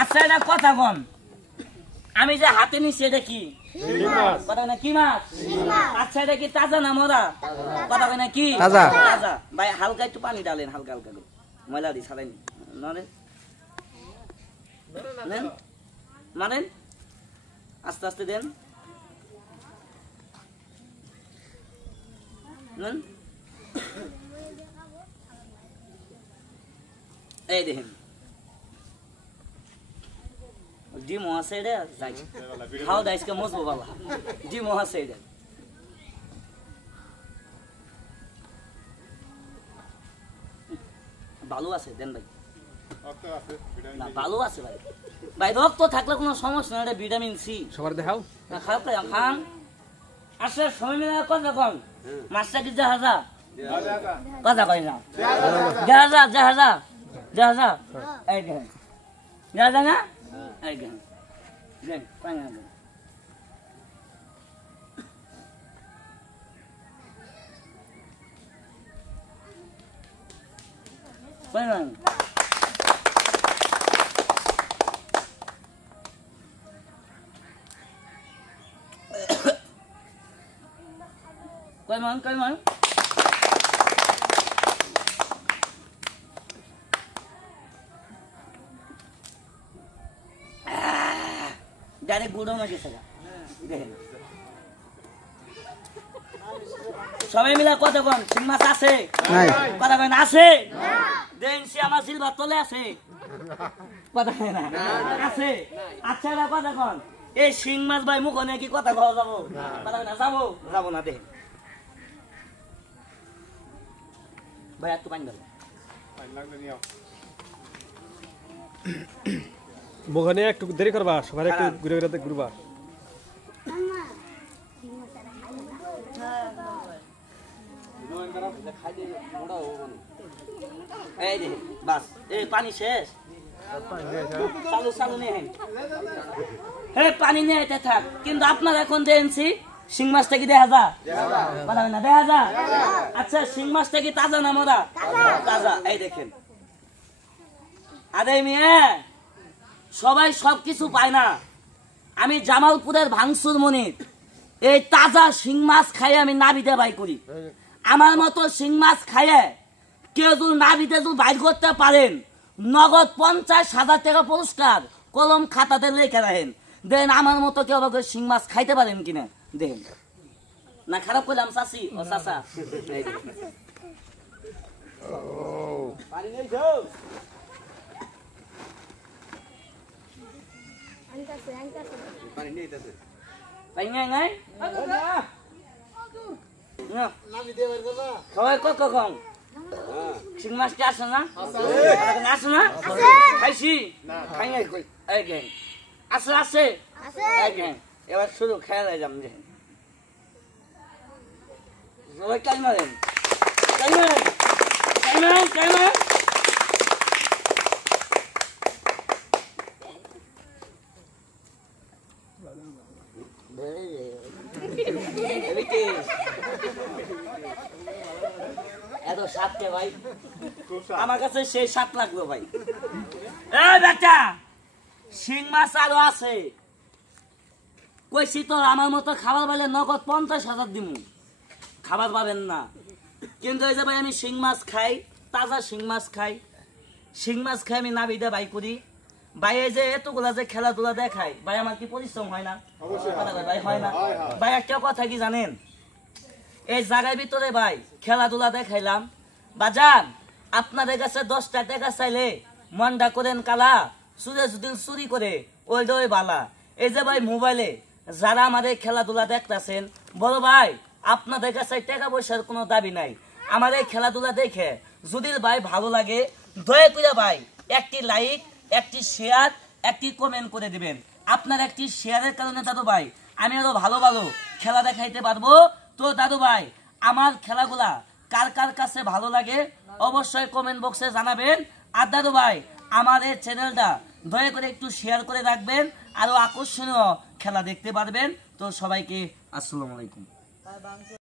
আচ্ছা এটা কথা কন আমি যে হাতে নিচ্ছি এটা কি কথা না কি মাছ আচ্ছা এটা কি তাজা না মরা কথা না কি তাজা ভাই হালকা একটু পানি ডালেন হালকা হালকা করে ময়লা দিয়ে ছাড়াই নরেন মারেন আস্তে আস্তে দেন এই দেখেন ডিম আছে এটা যাই খাও দাইসকে মজবো বাবা ডিম আছে এটা ভালো আছে দেন ভাই না ভালো আছে ভাই ভাই রক্ত থাকলে কোনো সমস্যা না এটা ভিটামিন সি সবার দেখাও না খারাপ খান আসলে সময় মিলে কথা কম মাছটা কি জাহাজা কথা কই না জাহাজা জাহাজা জাহাজা এই দেখেন জাহাজা না এই দেখেন দেন পানি দেন পানি Coi món. Dari gudang lagi saja. সবাই মিলে কত কোন শিং মাছ আছে কথা কয় না আছে দেন সে আমার সিলভার তলে আছে কথা কয় না আছে আচ্ছা না কথা কোন এই শিং মাছ ভাই মুখ নাকি কথা কওয়া যাবো কথা কয় না যাবো যাবো না দেন ভাই একটু পানি দাও পানি লাগবে নিও মোখানে একটু দেরি করবা সবাই একটু ঘুরে ঘুরে ঘুরবা এই রে বাস এই পানি শেষ চালু চালু নেই হে পানি নেই এটা থাক কিন্তু আপনারা এখন দেখছি শিং মাছটা কি দেখা যা কথা না দেখা যা আচ্ছা শিং মাছটা কি তাজা না মরা তাজা এই দেখেন আরে মেয়ে সবাই সবকিছু পায় না আমি জামালপুরের ভাঙসুর মনির এই তাজা শিং মাছ খাইয়ে আমি নাবিতে বাই করি আমার মতো শিং মাছ খাইয়ে কেউ যদি নাবিতে যদি বাইর করতে পারেন নগদ 50,000 টাকা পুরস্কার কলম খাতাতে লেখে রাখেন দেন আমার মতো কেউ আবার শিং মাছ খাইতে পারেন কিনা দেখেন না খারাপ করলাম চাষি ও চাষা পানি নেই পানি নেই পানি নাই সবাই কখন শিং মাছটি আসে না আসে না খাইছি খাই নাই আছে আছে এবার শুধু খেয়াল যাম যে সবাই কাজ মারেন এত সাতকে ভাই আমার কাছে সেই 7 লাগলো ভাই এই বাচ্চা শিং মাছ আরো আছে কইছি তো আমার মতো খাবার পাইলে নগদ 50,000 দিমু খাবার পাবেন না কিন্তু এই যে ভাই আমি শিং মাছ খাই তাজা শিং মাছ খাই আমি নাবিদা বাই করি ভাই এই যে এতগুলা যে খেলাধুলা দেখাই ভাই আমার কি পরিশ্রম হয় না ভাই হয় না ভাই একটা কথা কি জানেন এই জায়গার ভিতরে ভাই খেলাধুলা দেখাইলাম বাজান আপনাদের কাছে 10টা টাকা চাইলে মনটা করেন কালা সুরে যদি চুরি করে ওই বালা এই যে ভাই মোবাইলে যারা আমাদের খেলাধুলা দেখতেছেন বড় ভাই আপনাদের কাছে টাকা পয়সার কোনো দাবি নাই আমাদের খেলাধুলা দেখে যদি ভাই ভালো লাগে দয়া করে ভাই একটি লাইক একটি শেয়ার একটি কমেন্ট করে দিবেন আপনার একটি শেয়ারের কারণে দাদু ভাই আমি আরো ভালো ভালো খেলা দেখাইতে পারবো তো দাদু ভাই আমার খেলাগুলা কার কার কাছে ভালো লাগে অবশ্যই কমেন্ট বক্সে জানাবেন আর দাদু ভাই আমার এই চ্যানেলটা দয়া করে একটু শেয়ার করে রাখবেন আরো আকর্ষণীয় খেলা দেখতে পারবেন তো সবাইকে আসসালামু আলাইকুম